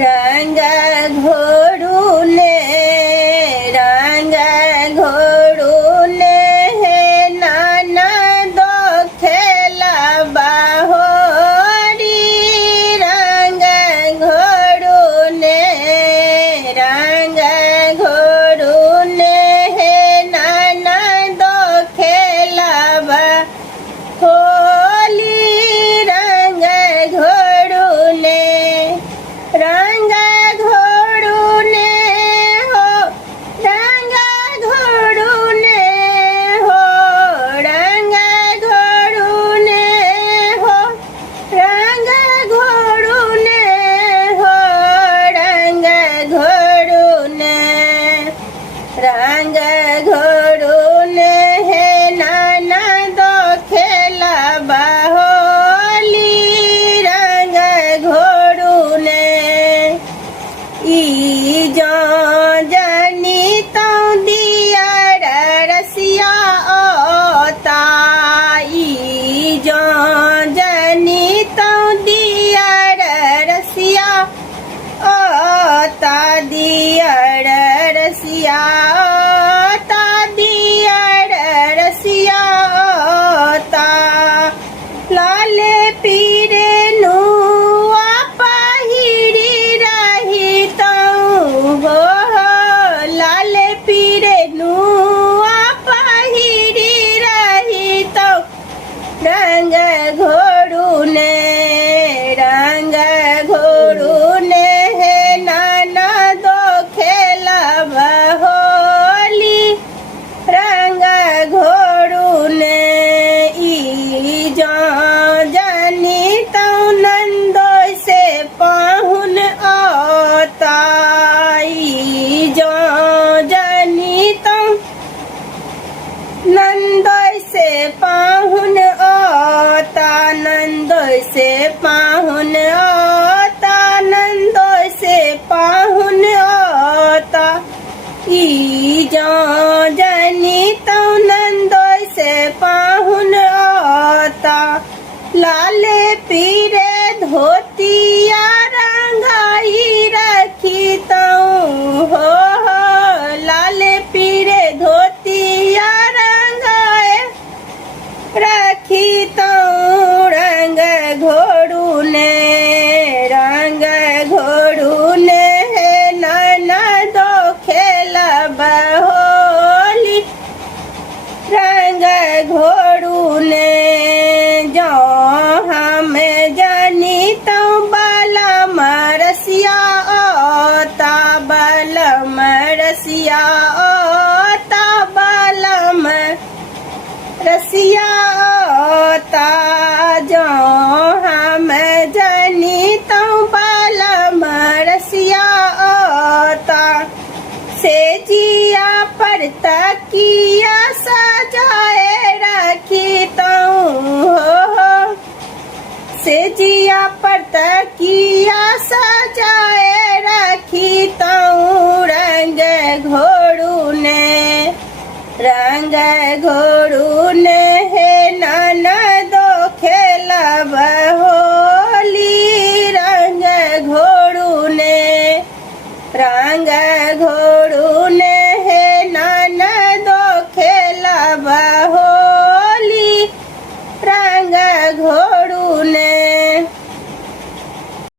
रंग घोड़ूले रंग घोड़ूले हे नाना दो खेला बाहोरी रंग घोड़ूले हे नाना दो खेला होली रंग घोड़ूले रंग घोड़ूले हो रंग घोड़ूले हो रंग घोड़ूले हो रंग घोड़ूले हो रंग घोड़ूले रंग घोड़ूले हे नाना दो खेला बाहोली रंग घोड़ूले ई जो जनी तो दिया रसिया ओता ई जो जनी तो दिया रसिया ओता दिया रसिया ओता दिया रसिया ओता लाले पीरे नुआ पहिरी रही तो हो लाले पीरे नुआ पहिरी रही तो रंग घोड़ूने हे नाना दो खेला होली रंग घोड़ूने ई जो जनी तो नंदो से पाहुन आता ई जो जनी तो नंदो से पाहुन आता नंदो से पाहुन आता नंदो से पाहुन आता ई जो जनी तो नंदो से पाहुन आता लाले पीरे धोतिया रंगाई रखी तो हो लाले पीरे धोतिया रंगाए रखी तो रंग घोड़ूले हे नाना दो खेला होली रंग घोड़ूले जो हम जानी तो बाला मरसिया ओता बलम रसिया ओता बलम रसिया ओता जो हम जानी तो बलम रसिया ओता से जिया पर तकिया सजाए रखी तो हो से जिया पर तकिया सजाए रखी तो रंग घोड़ूने